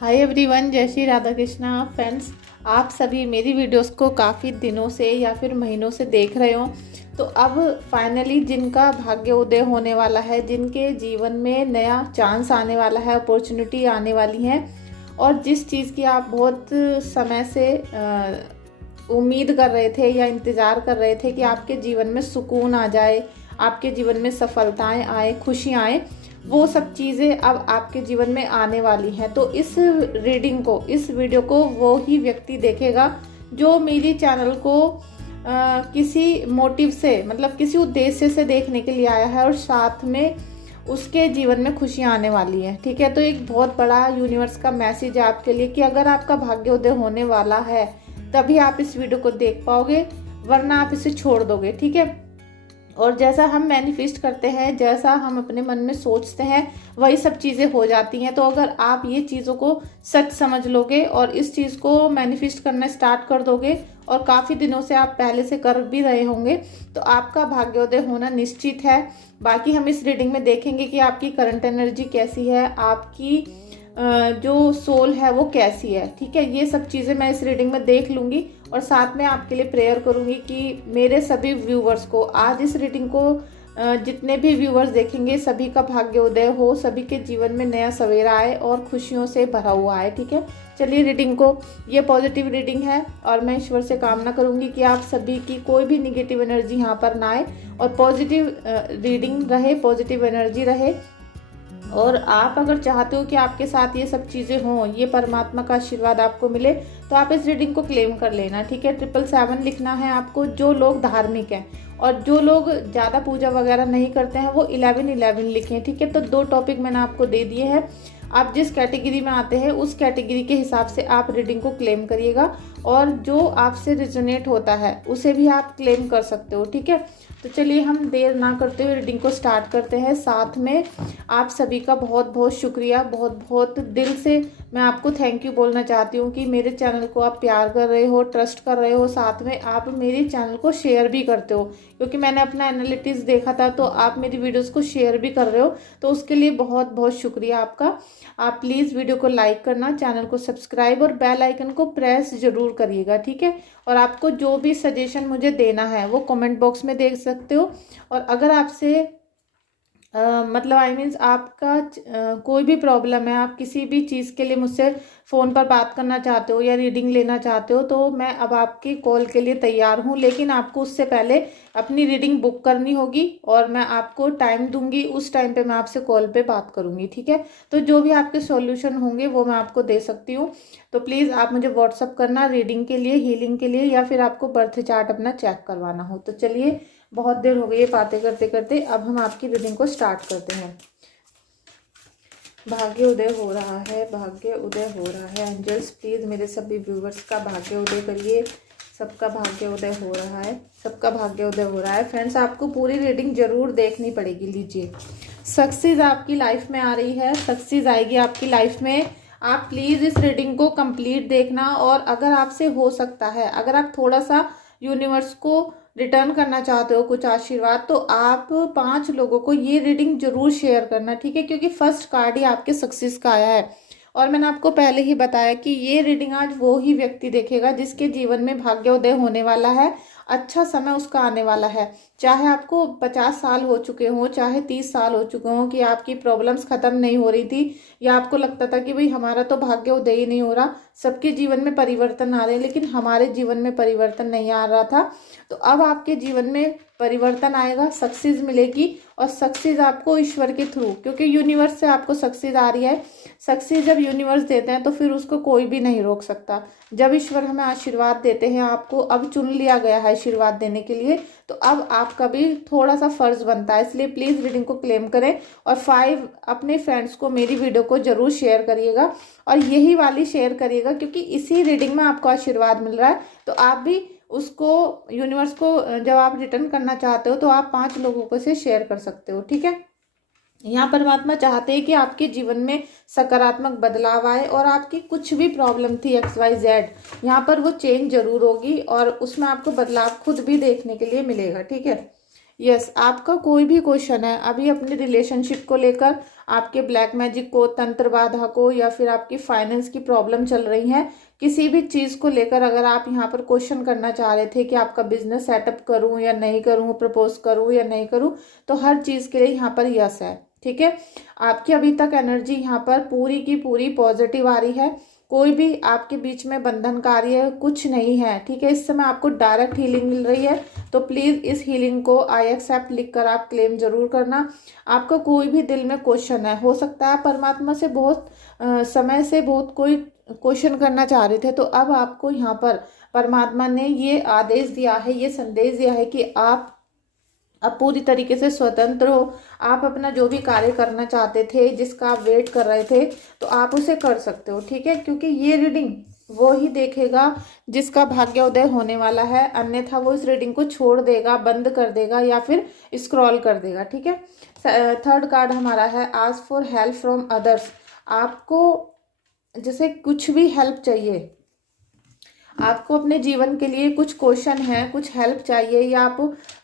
Hi everyone, जय Shri Radha Krishna friends. आप सभी मेरी वीडियोस को काफ़ी दिनों से या फिर महीनों से देख रहे हो, तो अब फाइनली जिनका भाग्य उदय होने वाला है, जिनके जीवन में नया चांस आने वाला है, अपॉर्चुनिटी आने वाली है, और जिस चीज़ की आप बहुत समय से उम्मीद कर रहे थे या इंतज़ार कर रहे थे कि आपके जीवन में सुकून आ जाए, आपके जीवन में सफलताएं आए, खुशियाँ आए, वो सब चीज़ें अब आपके जीवन में आने वाली हैं। तो इस रीडिंग को, इस वीडियो को वो ही व्यक्ति देखेगा जो मेरी चैनल को किसी मोटिव से, मतलब किसी उद्देश्य से देखने के लिए आया है, और साथ में उसके जीवन में खुशियाँ आने वाली है। ठीक है, तो एक बहुत बड़ा यूनिवर्स का मैसेज है आपके लिए कि अगर आपका भाग्योदय होने वाला है तभी आप इस वीडियो को देख पाओगे, वरना आप इसे छोड़ दोगे। ठीक है, और जैसा हम मैनिफेस्ट करते हैं, जैसा हम अपने मन में सोचते हैं, वही सब चीज़ें हो जाती हैं। तो अगर आप ये चीज़ों को सच समझ लोगे और इस चीज़ को मैनिफेस्ट करना स्टार्ट कर दोगे, और काफ़ी दिनों से आप पहले से कर भी रहे होंगे, तो आपका भाग्योदय होना निश्चित है। बाकी हम इस रीडिंग में देखेंगे कि आपकी करंट एनर्जी कैसी है, आपकी जो सोल है वो कैसी है। ठीक है, ये सब चीज़ें मैं इस रीडिंग में देख लूँगी, और साथ में आपके लिए प्रेयर करूँगी कि मेरे सभी व्यूवर्स को, आज इस रीडिंग को जितने भी व्यूवर्स देखेंगे, सभी का भाग्योदय हो, सभी के जीवन में नया सवेरा आए और खुशियों से भरा हुआ आए। ठीक है, चलिए रीडिंग को, ये पॉजिटिव रीडिंग है, और मैं ईश्वर से कामना करूँगी कि आप सभी की कोई भी निगेटिव एनर्जी यहाँ पर ना आए, और पॉजिटिव रीडिंग रहे, पॉजिटिव एनर्जी रहे। और आप अगर चाहते हो कि आपके साथ ये सब चीज़ें हों, ये परमात्मा का आशीर्वाद आपको मिले, तो आप इस रीडिंग को क्लेम कर लेना। ठीक है, 777 लिखना है आपको। जो लोग धार्मिक हैं और जो लोग ज़्यादा पूजा वगैरह नहीं करते हैं, वो 1111 लिखें। ठीक है, तो 2 टॉपिक मैंने आपको दे दिए हैं। आप जिस कैटेगरी में आते हैं उस कैटेगरी के हिसाब से आप रीडिंग को क्लेम करिएगा, और जो आपसे रिजोनेट होता है उसे भी आप क्लेम कर सकते हो। ठीक है, तो चलिए हम देर ना करते हुए रीडिंग को स्टार्ट करते हैं। साथ में आप सभी का बहुत बहुत शुक्रिया, बहुत बहुत दिल से मैं आपको थैंक यू बोलना चाहती हूँ कि मेरे चैनल को आप प्यार कर रहे हो, ट्रस्ट कर रहे हो, साथ में आप मेरे चैनल को शेयर भी करते हो, क्योंकि मैंने अपना एनालिटिक्स देखा था, तो आप मेरी वीडियोस को शेयर भी कर रहे हो, तो उसके लिए बहुत बहुत शुक्रिया आपका। आप प्लीज़ वीडियो को लाइक करना, चैनल को सब्सक्राइब और बेल आइकन को प्रेस जरूर करिएगा। ठीक है, और आपको जो भी सजेशन मुझे देना है वो कमेंट बॉक्स में दे सकते हो। और अगर आपसे मतलब आई मीन्स आपका कोई भी प्रॉब्लम है, आप किसी भी चीज़ के लिए मुझसे फ़ोन पर बात करना चाहते हो या रीडिंग लेना चाहते हो, तो मैं अब आपकी कॉल के लिए तैयार हूँ, लेकिन आपको उससे पहले अपनी रीडिंग बुक करनी होगी, और मैं आपको टाइम दूंगी, उस टाइम पे मैं आपसे कॉल पे बात करूँगी। ठीक है, तो जो भी आपके सॉल्यूशन होंगे वो मैं आपको दे सकती हूँ। तो प्लीज़ आप मुझे व्हाट्सअप करना रीडिंग के लिए, हीलिंग के लिए, या फिर आपको बर्थ चार्ट अपना चेक करवाना हो। तो चलिए, बहुत देर हो गई है बातें करते करते, अब हम आपकी रीडिंग को स्टार्ट करते हैं। भाग्य उदय हो रहा है, भाग्य उदय हो रहा है। एंजल्स प्लीज़ मेरे सभी व्यूवर्स का भाग्य उदय करिए। सबका भाग्य उदय हो रहा है, सबका भाग्य उदय हो रहा है। फ्रेंड्स, आपको पूरी रीडिंग जरूर देखनी पड़ेगी। लीजिए, सक्सेस आपकी लाइफ में आ रही है, सक्सेस आएगी आपकी लाइफ में। आप प्लीज़ इस रीडिंग को कंप्लीट देखना, और अगर आपसे हो सकता है, अगर आप थोड़ा सा यूनिवर्स को रिटर्न करना चाहते हो कुछ आशीर्वाद, तो आप 5 लोगों को ये रीडिंग जरूर शेयर करना। ठीक है, क्योंकि फर्स्ट कार्ड ही आपके सक्सेस का आया है, और मैंने आपको पहले ही बताया कि ये रीडिंग आज वो ही व्यक्ति देखेगा जिसके जीवन में भाग्योदय होने वाला है, अच्छा समय उसका आने वाला है। चाहे आपको 50 साल हो चुके हों, चाहे 30 साल हो चुके हों कि आपकी प्रॉब्लम्स खत्म नहीं हो रही थी, या आपको लगता था कि भाई हमारा तो भाग्योदय ही नहीं हो रहा, सबके जीवन में परिवर्तन आ रहे हैं लेकिन हमारे जीवन में परिवर्तन नहीं आ रहा था, तो अब आपके जीवन में परिवर्तन आएगा, सक्सेस मिलेगी। और सक्सेस आपको ईश्वर के थ्रू, क्योंकि यूनिवर्स से आपको सक्सेस आ रही है। सक्सेस जब यूनिवर्स देते हैं तो फिर उसको कोई भी नहीं रोक सकता। जब ईश्वर हमें आशीर्वाद देते हैं, आपको अब चुन लिया गया है आशीर्वाद देने के लिए, तो अब आपका भी थोड़ा सा फर्ज बनता है। इसलिए प्लीज़ रीडिंग को क्लेम करें, और 5 अपने फ्रेंड्स को मेरी वीडियो को जरूर शेयर करिएगा, और यही वाली शेयर करिएगा, क्योंकि इसी रीडिंग में आपको आशीर्वाद मिल रहा है। तो आप भी उसको, यूनिवर्स को जब आप रिटर्न करना चाहते हो, तो आप 5 लोगों को से शेयर कर सकते हो। ठीक है, यहाँ परमात्मा चाहते हैं कि आपके जीवन में सकारात्मक बदलाव आए, और आपकी कुछ भी प्रॉब्लम थी XYZ, यहाँ पर वो चेंज जरूर होगी, और उसमें आपको बदलाव खुद भी देखने के लिए मिलेगा। ठीक है, यस, आपका कोई भी क्वेश्चन है अभी अपने रिलेशनशिप को लेकर, आपके ब्लैक मैजिक को, तंत्र बाधा को, या फिर आपकी फाइनेंस की प्रॉब्लम चल रही है, किसी भी चीज़ को लेकर अगर आप यहाँ पर क्वेश्चन करना चाह रहे थे कि आपका बिजनेस सेटअप करूँ या नहीं करूँ, प्रपोज करूँ या नहीं करूँ, तो हर चीज़ के लिए यहाँ पर यस है। ठीक है, आपकी अभी तक एनर्जी यहाँ पर पूरी की पूरी पॉजिटिव आ रही है। कोई भी आपके बीच में बंधनकारी कुछ नहीं है। ठीक है, इस समय आपको डायरेक्ट हीलिंग मिल रही है, तो प्लीज़ इस हीलिंग को आई एक्सेप्ट लिख कर आप क्लेम जरूर करना। आपका कोई भी दिल में क्वेश्चन है, हो सकता है परमात्मा से बहुत समय से बहुत कोई क्वेश्चन करना चाह रहे थे, तो अब आपको यहाँ पर परमात्मा ने ये आदेश दिया है, ये संदेश दिया है कि आप अब पूरी तरीके से स्वतंत्र हो। आप अपना जो भी कार्य करना चाहते थे, जिसका आप वेट कर रहे थे, तो आप उसे कर सकते हो। ठीक है, क्योंकि ये रीडिंग वो ही देखेगा जिसका भाग्योदय होने वाला है, अन्यथा वो इस रीडिंग को छोड़ देगा, बंद कर देगा या फिर स्क्रॉल कर देगा। ठीक है, थर्ड कार्ड हमारा है ask for help from others. आपको जैसे कुछ भी हेल्प चाहिए, आपको अपने जीवन के लिए कुछ क्वेश्चन है, कुछ हेल्प चाहिए, या आप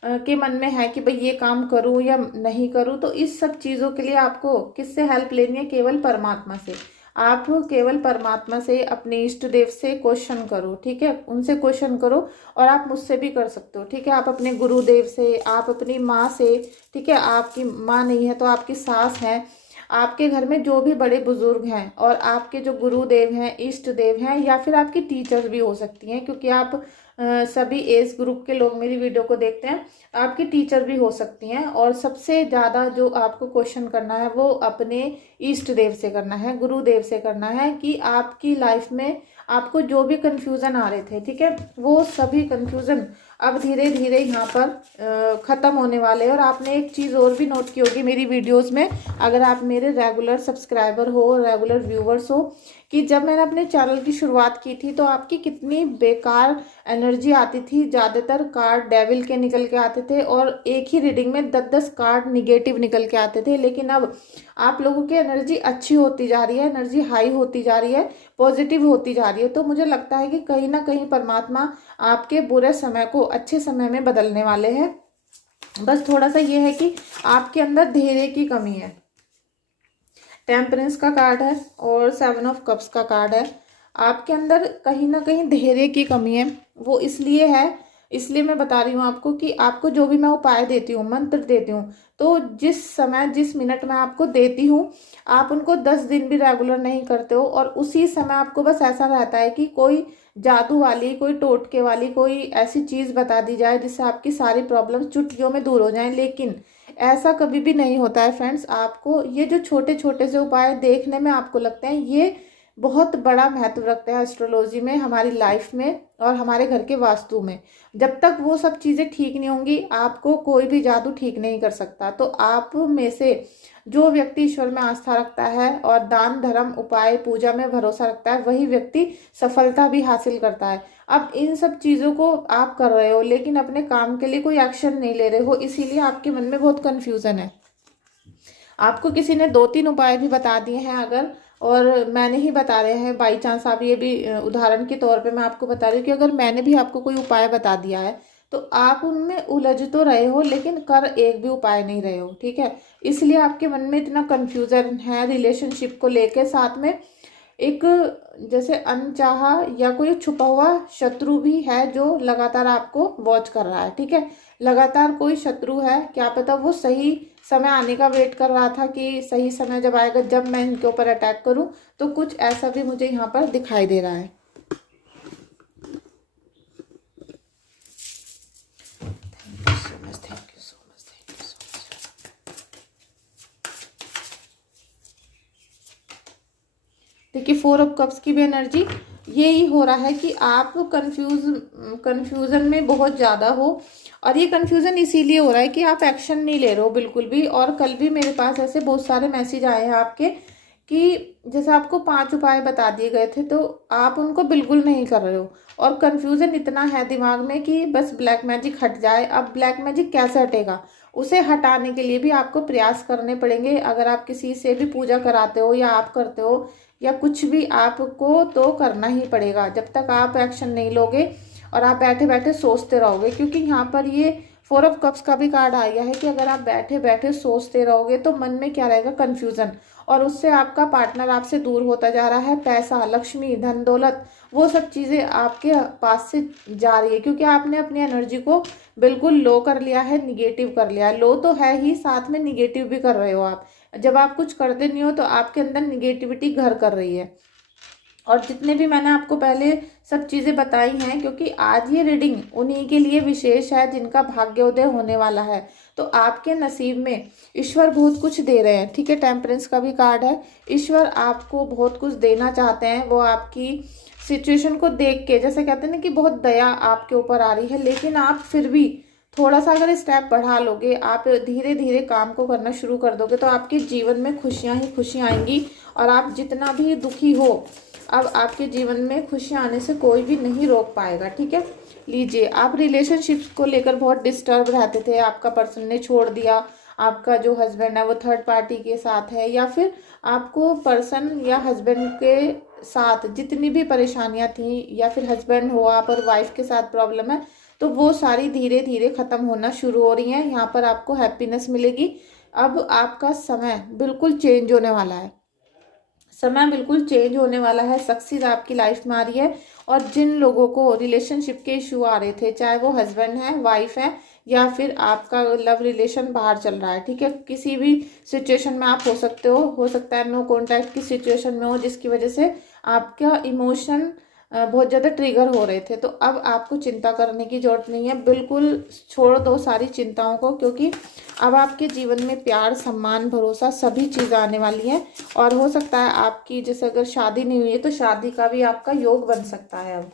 के मन में है कि भाई ये काम करूं या नहीं करूं, तो इस सब चीज़ों के लिए आपको किससे हेल्प लेनी है? केवल परमात्मा से। आप केवल परमात्मा से, अपने इष्ट देव से क्वेश्चन करो। ठीक है, उनसे क्वेश्चन करो, और आप मुझसे भी कर सकते हो। ठीक है, आप अपने गुरुदेव से, आप अपनी माँ से, ठीक है, आपकी माँ नहीं है तो आपकी सास है, आपके घर में जो भी बड़े बुजुर्ग हैं, और आपके जो गुरुदेव हैं, इष्ट देव हैं, या फिर आपकी टीचर्स भी हो सकती हैं, क्योंकि आप सभी एज ग्रुप के लोग मेरी वीडियो को देखते हैं, आपकी टीचर भी हो सकती हैं। और सबसे ज़्यादा जो आपको क्वेश्चन करना है वो अपने इष्ट देव से करना है, गुरुदेव से करना है, कि आपकी लाइफ में आपको जो भी कंफ्यूजन आ रहे थे, ठीक है, वो सभी कंफ्यूजन अब धीरे धीरे यहाँ पर ख़त्म होने वाले हैं। और आपने एक चीज़ और भी नोट की होगी मेरी वीडियोस में, अगर आप मेरे रेगुलर सब्सक्राइबर हो, रेगुलर व्यूवर्स हो, कि जब मैंने अपने चैनल की शुरुआत की थी तो आपकी कितनी बेकार एनर्जी आती थी। ज़्यादातर कार्ड डेविल के निकल के आते थे, और एक ही रीडिंग में 10-10 कार्ड निगेटिव निकल के आते थे। लेकिन अब आप लोगों की एनर्जी अच्छी होती जा रही है, एनर्जी हाई होती जा रही है, पॉजिटिव होती जा रही है। तो मुझे लगता है कि कहीं ना कहीं परमात्मा आपके बुरे समय को अच्छे समय में बदलने वाले हैं। बस थोड़ा सा ये है कि आपके अंदर धैर्य की कमी है। टेम्परेंस का कार्ड है और 7 ऑफ कप्स का कार्ड है। आपके अंदर कहीं ना कहीं धैर्य की कमी है। वो इसलिए है, इसलिए मैं बता रही हूँ आपको कि आपको जो भी मैं उपाय देती हूँ, मंत्र देती हूँ, तो जिस समय जिस मिनट में आपको देती हूँ, आप उनको 10 दिन भी रेगुलर नहीं करते हो, और उसी समय आपको बस ऐसा रहता है कि कोई जादू वाली, कोई टोटके वाली कोई ऐसी चीज़ बता दी जाए जिससे आपकी सारी प्रॉब्लम चुटकियों में दूर हो जाएं। लेकिन ऐसा कभी भी नहीं होता है फ्रेंड्स। आपको ये जो छोटे छोटे से उपाय देखने में आपको लगते हैं, ये बहुत बड़ा महत्व रखते हैं एस्ट्रोलॉजी में, हमारी लाइफ में और हमारे घर के वास्तु में। जब तक वो सब चीज़ें ठीक नहीं होंगी, आपको कोई भी जादू ठीक नहीं कर सकता। तो आप में से जो व्यक्ति ईश्वर में आस्था रखता है और दान धर्म उपाय पूजा में भरोसा रखता है, वही व्यक्ति सफलता भी हासिल करता है। अब इन सब चीज़ों को आप कर रहे हो, लेकिन अपने काम के लिए कोई एक्शन नहीं ले रहे हो, इसीलिए आपके मन में बहुत कन्फ्यूज़न है। आपको किसी ने 2-3 उपाय भी बता दिए हैं अगर, और मैंने ही बता रहे हैं बाई चांस, आप ये भी उदाहरण के तौर पे मैं आपको बता रही हूँ कि अगर मैंने भी आपको कोई उपाय बता दिया है तो आप उनमें उलझ तो रहे हो, लेकिन कर एक भी उपाय नहीं रहे हो। ठीक है, इसलिए आपके मन में इतना कन्फ्यूज़न है रिलेशनशिप को लेके। साथ में एक जैसे अनचाहा या कोई छुपा हुआ शत्रु भी है जो लगातार आपको वॉच कर रहा है। ठीक है, लगातार कोई शत्रु है, क्या पता वो सही समय आने का वेट कर रहा था कि सही समय जब आएगा, जब मैं इनके ऊपर अटैक करूं। तो कुछ ऐसा भी मुझे यहाँ पर दिखाई दे रहा है। देखिए 4 ऑफ कप्स की भी एनर्जी यही हो रहा है कि आप कंफ्यूजन में बहुत ज़्यादा हो, और ये कंफ्यूजन इसीलिए हो रहा है कि आप एक्शन नहीं ले रहे हो बिल्कुल भी। और कल भी मेरे पास ऐसे बहुत सारे मैसेज आए हैं आपके कि जैसे आपको 5 उपाय बता दिए गए थे तो आप उनको बिल्कुल नहीं कर रहे हो, और कंफ्यूजन इतना है दिमाग में कि बस ब्लैक मैजिक हट जाए। अब ब्लैक मैजिक कैसे हटेगा, उसे हटाने के लिए भी आपको प्रयास करने पड़ेंगे। अगर आप किसी से भी पूजा कराते हो या आप करते हो या कुछ भी, आपको तो करना ही पड़ेगा। जब तक आप एक्शन नहीं लोगे और आप बैठे बैठे सोचते रहोगे, क्योंकि यहाँ पर ये फोर ऑफ कप्स का भी कार्ड आ गया है कि अगर आप बैठे बैठे सोचते रहोगे तो मन में क्या रहेगा, कन्फ्यूजन, और उससे आपका पार्टनर आपसे दूर होता जा रहा है। पैसा, लक्ष्मी, धन दौलत, वो सब चीज़ें आपके पास से जा रही है क्योंकि आपने अपनी एनर्जी को बिल्कुल लो कर लिया है, निगेटिव कर लिया है। लो तो है ही, साथ में निगेटिव भी कर रहे हो आप। जब आप कुछ करते नहीं हो तो आपके अंदर निगेटिविटी घर कर रही है। और जितने भी मैंने आपको पहले सब चीज़ें बताई हैं, क्योंकि आज ये रीडिंग उन्हीं के लिए विशेष है जिनका भाग्योदय होने वाला है। तो आपके नसीब में ईश्वर बहुत कुछ दे रहे हैं, ठीक है। टेम्परेंस का भी कार्ड है। ईश्वर आपको बहुत कुछ देना चाहते हैं। वो आपकी सिचुएशन को देख के, जैसे कहते हैं ना कि बहुत दया आपके ऊपर आ रही है, लेकिन आप फिर भी थोड़ा सा अगर स्टेप बढ़ा लोगे, आप धीरे धीरे काम को करना शुरू कर दोगे तो आपके जीवन में खुशियां ही खुशियां आएंगी। और आप जितना भी दुखी हो, अब आपके जीवन में खुशियां आने से कोई भी नहीं रोक पाएगा, ठीक है। लीजिए, आप रिलेशनशिप्स को लेकर बहुत डिस्टर्ब रहते थे, आपका पर्सन ने छोड़ दिया, आपका जो हस्बैंड है वो थर्ड पार्टी के साथ है, या फिर आपको पर्सन या हस्बैंड के साथ जितनी भी परेशानियां थी, या फिर हस्बैंड हो आप और वाइफ के साथ प्रॉब्लम है, तो वो सारी धीरे धीरे खत्म होना शुरू हो रही हैं। यहाँ पर आपको हैप्पीनेस मिलेगी। अब आपका समय बिल्कुल चेंज होने वाला है, समय बिल्कुल चेंज होने वाला है। सक्सेस आपकी लाइफ में आ रही है। और जिन लोगों को रिलेशनशिप के इशू आ रहे थे, चाहे वो हस्बैंड है, वाइफ है, या फिर आपका लव रिलेशन बाहर चल रहा है, ठीक है, किसी भी सिचुएशन में आप हो सकते हो सकता है नो कॉन्टैक्ट की सिचुएशन में हो, जिसकी वजह से आपका इमोशन बहुत ज़्यादा ट्रिगर हो रहे थे, तो अब आपको चिंता करने की जरूरत नहीं है। बिल्कुल छोड़ दो सारी चिंताओं को, क्योंकि अब आपके जीवन में प्यार, सम्मान, भरोसा सभी चीज़ आने वाली हैं। और हो सकता है आपकी, जैसे अगर शादी नहीं हुई है तो शादी का भी आपका योग बन सकता है। अब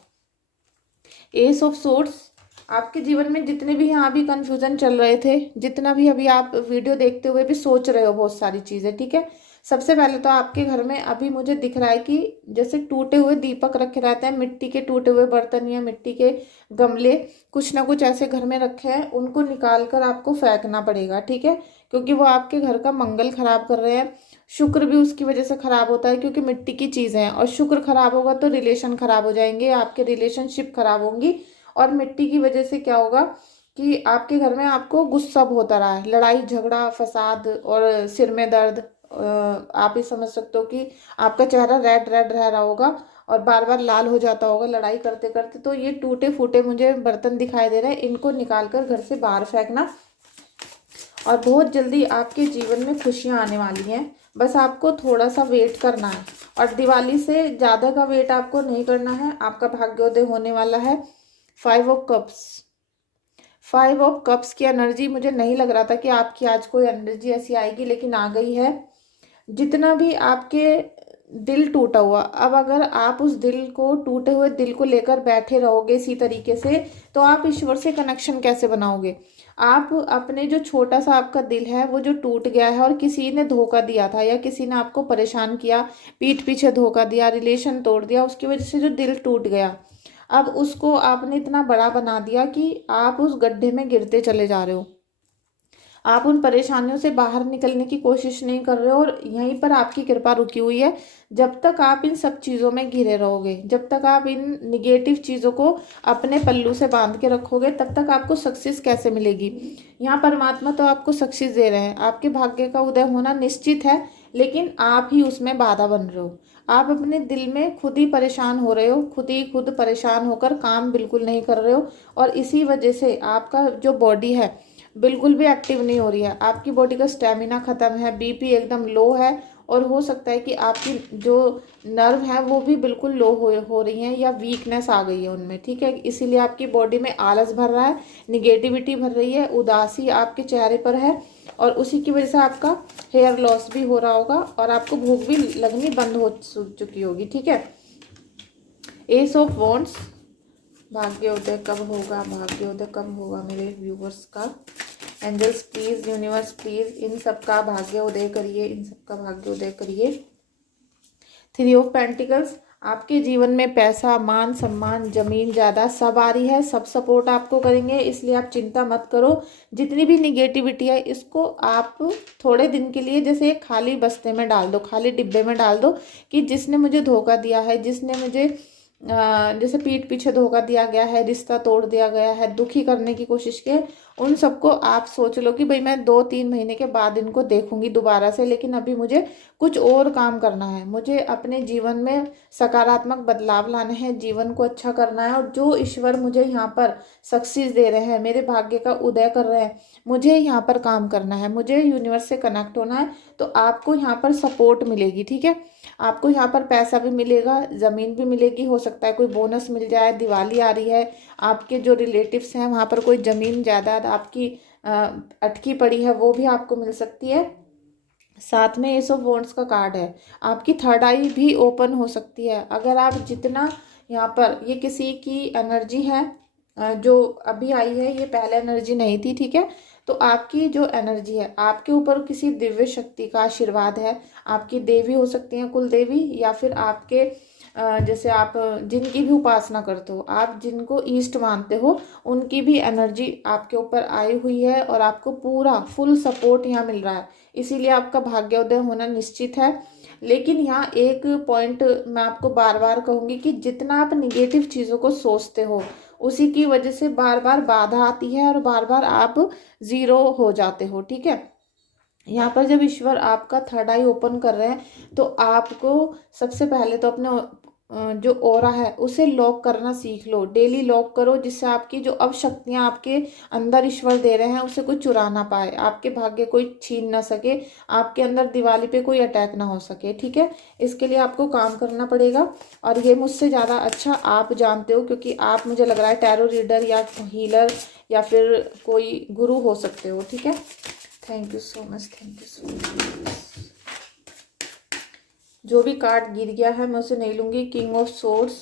एस ऑफ सोर्ड्स, आपके जीवन में जितने भी यहाँ भी कंफ्यूजन चल रहे थे, जितना भी अभी आप वीडियो देखते हुए भी सोच रहे हो बहुत सारी चीज़ें, ठीक है। सबसे पहले तो आपके घर में अभी मुझे दिख रहा है कि जैसे टूटे हुए दीपक रखे रहते हैं, मिट्टी के टूटे हुए बर्तन या मिट्टी के गमले, कुछ ना कुछ ऐसे घर में रखे हैं, उनको निकाल कर आपको फेंकना पड़ेगा, ठीक है, क्योंकि वो आपके घर का मंगल खराब कर रहे हैं। शुक्र भी उसकी वजह से खराब होता है, क्योंकि मिट्टी की चीज़ें हैं, और शुक्र खराब होगा तो रिलेशन खराब हो जाएंगे, आपके रिलेशनशिप खराब होंगी। और मिट्टी की वजह से क्या होगा कि आपके घर में आपको गुस्सा होता रहा है, लड़ाई झगड़ा, फसाद और सिर में दर्द। आप ही समझ सकते हो कि आपका चेहरा रेड रेड रह रहा होगा और बार बार लाल हो जाता होगा लड़ाई करते करते। तो ये टूटे फूटे मुझे बर्तन दिखाई दे रहे हैं, इनको निकाल कर घर से बाहर फेंकना। और बहुत जल्दी आपके जीवन में खुशियां आने वाली हैं, बस आपको थोड़ा सा वेट करना है। और दिवाली से ज़्यादा का वेट आपको नहीं करना है, आपका भाग्योदय होने वाला है। 5 ऑफ कप्स, 5 ऑफ कप्स की एनर्जी, मुझे नहीं लग रहा था कि आपकी आज कोई एनर्जी ऐसी आएगी, लेकिन आ गई है। जितना भी आपके दिल टूटा हुआ, अब अगर आप उस दिल को, टूटे हुए दिल को लेकर बैठे रहोगे इसी तरीके से, तो आप ईश्वर से कनेक्शन कैसे बनाओगे। आप अपने जो छोटा सा आपका दिल है वो जो टूट गया है, और किसी ने धोखा दिया था या किसी ने आपको परेशान किया, पीठ पीछे धोखा दिया, रिलेशन तोड़ दिया, उसकी वजह से जो दिल टूट गया, अब उसको आपने इतना बड़ा बना दिया कि आप उस गड्ढे में गिरते चले जा रहे हो। आप उन परेशानियों से बाहर निकलने की कोशिश नहीं कर रहे हो, और यहीं पर आपकी कृपा रुकी हुई है। जब तक आप इन सब चीज़ों में घिरे रहोगे, जब तक आप इन निगेटिव चीज़ों को अपने पल्लू से बांध के रखोगे, तब तक आपको सक्सेस कैसे मिलेगी। यहाँ परमात्मा तो आपको सक्सेस दे रहे हैं, आपके भाग्य का उदय होना निश्चित है, लेकिन आप ही उसमें बाधा बन रहे हो। आप अपने दिल में खुद ही परेशान हो रहे हो, खुद परेशान होकर काम बिल्कुल नहीं कर रहे हो, और इसी वजह से आपका जो बॉडी है बिल्कुल भी एक्टिव नहीं हो रही है। आपकी बॉडी का स्टेमिना खत्म है, बीपी एकदम लो है, और हो सकता है कि आपकी जो नर्व है वो भी बिल्कुल लो हो रही हैं, या वीकनेस आ गई है उनमें, ठीक है। इसीलिए आपकी बॉडी में आलस भर रहा है, निगेटिविटी भर रही है, उदासी आपके चेहरे पर है, और उसी की वजह से आपका हेयर लॉस भी हो रहा होगा, और आपको भूख भी लगनी बंद हो चुकी होगी, ठीक है। एस ऑफ वॉन्ड्स, भाग्योदय कब होगा, भाग्योदय कब होगा मेरे व्यूवर्स का। एंजल्स प्लीज, यूनिवर्स प्लीज, इन सब का भाग्योदय करिए, इन सब का भाग्योदय करिए। 3 ऑफ पेंटिकल्स, आपके जीवन में पैसा, मान सम्मान, जमीन जायदाद सब आ रही है, सब सपोर्ट आपको करेंगे, इसलिए आप चिंता मत करो। जितनी भी निगेटिविटी है इसको आप थोड़े दिन के लिए जैसे एक खाली बस्ते में डाल दो, खाली डिब्बे में डाल दो, कि जिसने मुझे धोखा दिया है, जिसने मुझे जैसे पीठ पीछे धोखा दिया गया है, रिश्ता तोड़ दिया गया है, दुखी करने की कोशिश की, उन सबको आप सोच लो कि भाई मैं 2-3 महीने के बाद इनको देखूंगी दोबारा से, लेकिन अभी मुझे कुछ और काम करना है, मुझे अपने जीवन में सकारात्मक बदलाव लाने हैं, जीवन को अच्छा करना है। और जो ईश्वर मुझे यहाँ पर सक्सेस दे रहे हैं, मेरे भाग्य का उदय कर रहे हैं, मुझे यहाँ पर काम करना है, मुझे यूनिवर्स से कनेक्ट होना है। तो आपको यहाँ पर सपोर्ट मिलेगी, ठीक है। आपको यहाँ पर पैसा भी मिलेगा, ज़मीन भी मिलेगी, हो सकता है कोई बोनस मिल जाए, दिवाली आ रही है, आपके जो रिलेटिव्स हैं वहाँ पर कोई ज़मीन जायदाद आपकी अटकी पड़ी है वो भी आपको मिल सकती है। साथ में एस ऑफ वॉन्ड्स का कार्ड है, आपकी थर्ड आई भी ओपन हो सकती है। अगर आप जितना यहाँ पर, ये किसी की एनर्जी है जो अभी आई है, ये पहले एनर्जी नहीं थी, ठीक है। तो आपकी जो एनर्जी है, आपके ऊपर किसी दिव्य शक्ति का आशीर्वाद है। आपकी देवी हो सकती हैं, कुल देवी, या फिर आपके जैसे आप जिनकी भी उपासना करते हो, आप जिनको ईष्ट मानते हो, उनकी भी एनर्जी आपके ऊपर आई हुई है और आपको पूरा फुल सपोर्ट यहाँ मिल रहा है। इसीलिए आपका भाग्योदय होना निश्चित है। लेकिन यहाँ एक पॉइंट मैं आपको बार बार कहूँगी कि जितना आप निगेटिव चीज़ों को सोचते हो, उसी की वजह से बार बार बाधा आती है और बार बार आप ज़ीरो हो जाते हो, ठीक है। यहाँ पर जब ईश्वर आपका थर्ड आई ओपन कर रहे हैं, तो आपको सबसे पहले तो अपने जो ओरा है उसे लॉक करना सीख लो, डेली लॉक करो, जिससे आपकी जो अवशक्तियाँ आपके अंदर ईश्वर दे रहे हैं उसे कोई चुरा ना पाए, आपके भाग्य कोई छीन ना सके, आपके अंदर दिवाली पे कोई अटैक ना हो सके, ठीक है। इसके लिए आपको काम करना पड़ेगा, और ये मुझसे ज़्यादा अच्छा आप जानते हो, क्योंकि आप, मुझे लग रहा है, टैरो रीडर या हीलर या फिर कोई गुरु हो सकते हो, ठीक है। Thank you so much, thank you so much. जो भी कार्ड गिर गया है मैं उसे नहीं लूंगी। King of swords,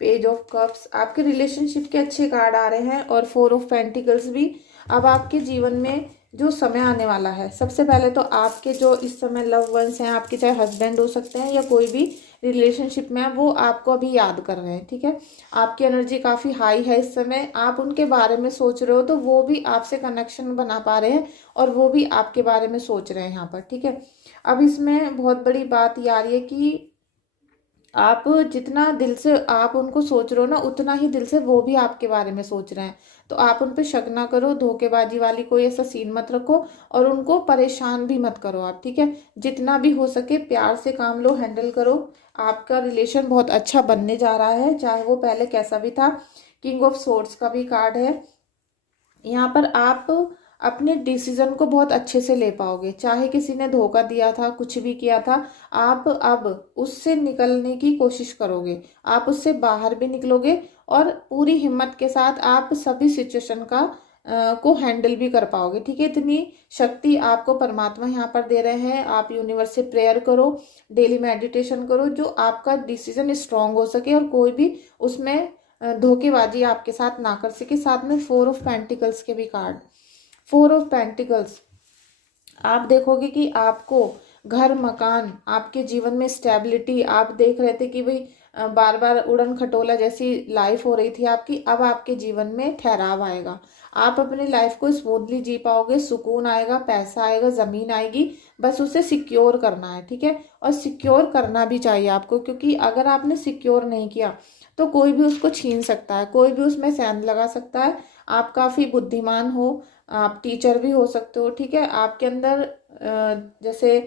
page of cups, आपके रिलेशनशिप के अच्छे कार्ड आ रहे हैं, और 4 ऑफ पेंटिकल्स भी। अब आपके जीवन में जो समय आने वाला है, सबसे पहले तो आपके जो इस समय लव वंस हैं, आपके चाहे हस्बैंड हो सकते हैं या कोई भी रिलेशनशिप में है, वो आपको अभी याद कर रहे हैं, ठीक है। आपकी एनर्जी काफ़ी हाई है इस समय, आप उनके बारे में सोच रहे हो, तो वो भी आपसे कनेक्शन बना पा रहे हैं और वो भी आपके बारे में सोच रहे हैं यहाँ पर, ठीक है। अब इसमें बहुत बड़ी बात ये आ रही है कि आप जितना दिल से आप उनको सोच रहे हो ना, उतना ही दिल से वो भी आपके बारे में सोच रहे हैं। तो आप उन पे शक ना करो, धोखेबाजी वाली कोई ऐसा सीन मत रखो, और उनको परेशान भी मत करो आप, ठीक है। जितना भी हो सके प्यार से काम लो, हैंडल करो। आपका रिलेशन बहुत अच्छा बनने जा रहा है, चाहे वो पहले कैसा भी था। किंग ऑफ सोर्ड्स का भी कार्ड है यहाँ पर। आप अपने डिसीजन को बहुत अच्छे से ले पाओगे, चाहे किसी ने धोखा दिया था, कुछ भी किया था, आप अब उससे निकलने की कोशिश करोगे, आप उससे बाहर भी निकलोगे, और पूरी हिम्मत के साथ आप सभी सिचुएशन को हैंडल भी कर पाओगे, ठीक है। इतनी शक्ति आपको परमात्मा यहाँ पर दे रहे हैं। आप यूनिवर्स से प्रेयर करो, डेली मेडिटेशन करो, जो आपका डिसीजन स्ट्रांग हो सके और कोई भी उसमें धोखेबाजी आपके साथ ना कर सके। साथ में 4 ऑफ पेंटिकल्स के भी कार्ड, 4 ऑफ पेंटिकल्स, आप देखोगे कि आपको घर मकान, आपके जीवन में स्टेबिलिटी, आप देख रहे थे कि भाई बार बार उड़न खटोला जैसी लाइफ हो रही थी आपकी, अब आपके जीवन में ठहराव आएगा, आप अपनी लाइफ को स्मूथली जी पाओगे, सुकून आएगा, पैसा आएगा, ज़मीन आएगी, बस उसे सिक्योर करना है, ठीक है। और सिक्योर करना भी चाहिए आपको, क्योंकि अगर आपने सिक्योर नहीं किया तो कोई भी उसको छीन सकता है, कोई भी उसमें सेंध लगा सकता है। आप काफ़ी बुद्धिमान हो, आप टीचर भी हो सकते हो, ठीक है। आपके अंदर जैसे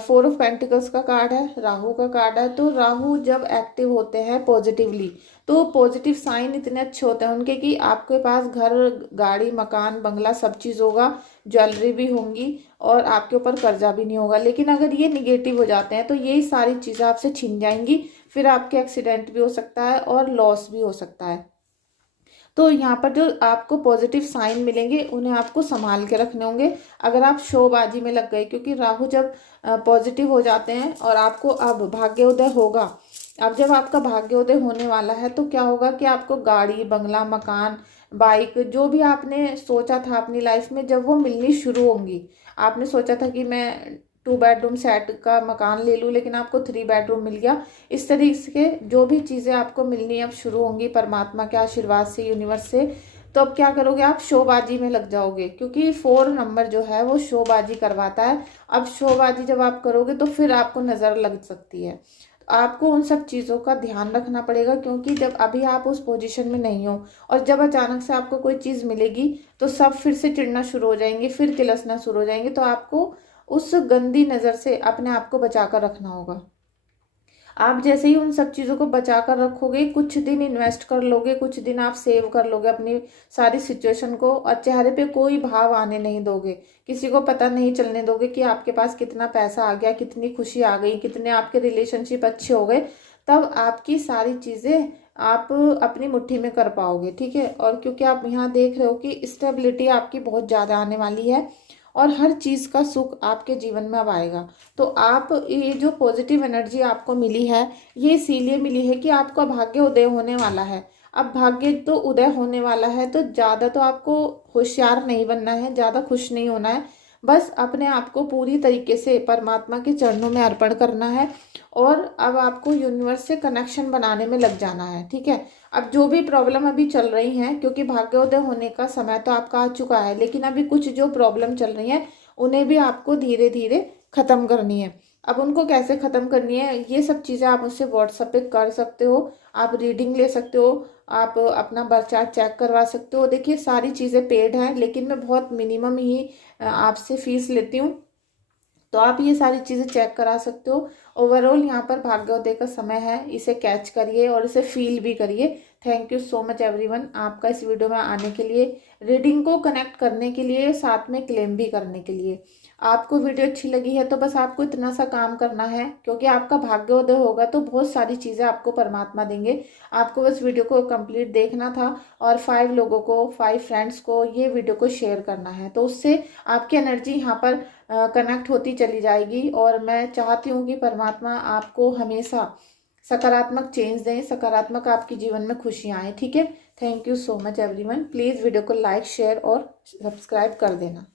4 ऑफ पेंटिकल्स का कार्ड है, राहु का कार्ड है, तो राहु जब एक्टिव होते हैं पॉजिटिवली, तो पॉजिटिव साइन इतने अच्छे होते हैं उनके कि आपके पास घर, गाड़ी, मकान, बंगला सब चीज़ होगा, ज्वेलरी भी होंगी, और आपके ऊपर कर्जा भी नहीं होगा। लेकिन अगर ये निगेटिव हो जाते हैं तो यही सारी चीज़ें आपसे छिन जाएंगी, फिर आपके एक्सीडेंट भी हो सकता है और लॉस भी हो सकता है। तो यहाँ पर जो आपको पॉजिटिव साइन मिलेंगे उन्हें आपको संभाल के रखने होंगे। अगर आप शोबाजी में लग गए, क्योंकि राहु जब पॉजिटिव हो जाते हैं, और आपको अब भाग्योदय होगा, अब जब आपका भाग्योदय होने वाला है तो क्या होगा कि आपको गाड़ी, बंगला, मकान, बाइक, जो भी आपने सोचा था अपनी लाइफ में, जब वो मिलनी शुरू होंगी, आपने सोचा था कि मैं 2 बेडरूम सेट का मकान ले लूँ, लेकिन आपको 3 बेडरूम मिल गया। इस तरीके से जो भी चीज़ें आपको मिलनी अब शुरू होंगी परमात्मा के आशीर्वाद से, यूनिवर्स से, तो अब क्या करोगे, आप शोबाजी में लग जाओगे, क्योंकि 4 नंबर जो है वो शोबाजी करवाता है। अब शोबाजी जब आप करोगे तो फिर आपको नज़र लग सकती है। आपको उन सब चीज़ों का ध्यान रखना पड़ेगा, क्योंकि जब अभी आप उस पोजीशन में नहीं हो और जब अचानक से आपको कोई चीज़ मिलेगी तो सब फिर से चिढ़ना शुरू हो जाएंगे, फिर तिलसना शुरू हो जाएंगे। तो आपको उस गंदी नज़र से अपने आप को बचा कर रखना होगा। आप जैसे ही उन सब चीज़ों को बचा कर रखोगे, कुछ दिन इन्वेस्ट कर लोगे, कुछ दिन आप सेव कर लोगे अपनी सारी सिचुएशन को, और चेहरे पे कोई भाव आने नहीं दोगे, किसी को पता नहीं चलने दोगे कि आपके पास कितना पैसा आ गया, कितनी खुशी आ गई, कितने आपके रिलेशनशिप अच्छे हो गए, तब आपकी सारी चीज़ें आप अपनी मुट्ठी में कर पाओगे। ठीक है। और क्योंकि आप यहाँ देख रहे हो कि स्टेबिलिटी आपकी बहुत ज़्यादा आने वाली है और हर चीज़ का सुख आपके जीवन में अब आएगा। तो आप ये जो पॉजिटिव एनर्जी आपको मिली है, ये इसीलिए मिली है कि आपका भाग्य उदय होने वाला है। अब भाग्य तो उदय होने वाला है, तो ज़्यादा तो आपको होशियार नहीं बनना है, ज़्यादा खुश नहीं होना है, बस अपने आप को पूरी तरीके से परमात्मा के चरणों में अर्पण करना है और अब आपको यूनिवर्स से कनेक्शन बनाने में लग जाना है। ठीक है। अब जो भी प्रॉब्लम अभी चल रही हैं, क्योंकि भाग्योदय होने का समय तो आपका आ चुका है, लेकिन अभी कुछ जो प्रॉब्लम चल रही हैं उन्हें भी आपको धीरे धीरे ख़त्म करनी है। अब उनको कैसे ख़त्म करनी है, ये सब चीज़ें आप मुझसे व्हाट्सएप पे कर सकते हो, आप रीडिंग ले सकते हो, आप अपना बर्थ चार्ट चेक करवा सकते हो। देखिए सारी चीज़ें पेड हैं, लेकिन मैं बहुत मिनिमम ही आपसे फीस लेती हूँ, तो आप ये सारी चीज़ें चेक करा सकते हो। ओवरऑल यहाँ पर भाग्योदय का समय है, इसे कैच करिए और इसे फील भी करिए। Thank you so much everyone, आपका इस वीडियो में आने के लिए, रीडिंग को कनेक्ट करने के लिए, साथ में क्लेम भी करने के लिए। आपको वीडियो अच्छी लगी है तो बस आपको इतना सा काम करना है, क्योंकि आपका भाग्योदय होगा तो बहुत सारी चीज़ें आपको परमात्मा देंगे। आपको बस वीडियो को कंप्लीट देखना था और 5 लोगों को, 5 फ्रेंड्स को ये वीडियो को शेयर करना है, तो उससे आपकी एनर्जी यहाँ पर कनेक्ट होती चली जाएगी। और मैं चाहती हूँ कि परमात्मा आपको हमेशा सकारात्मक चेंज दें, सकारात्मक आपके जीवन में खुशियाँ आएँ। ठीक है। Thank you so much everyone. Please video को लाइक, शेयर और सब्सक्राइब कर देना।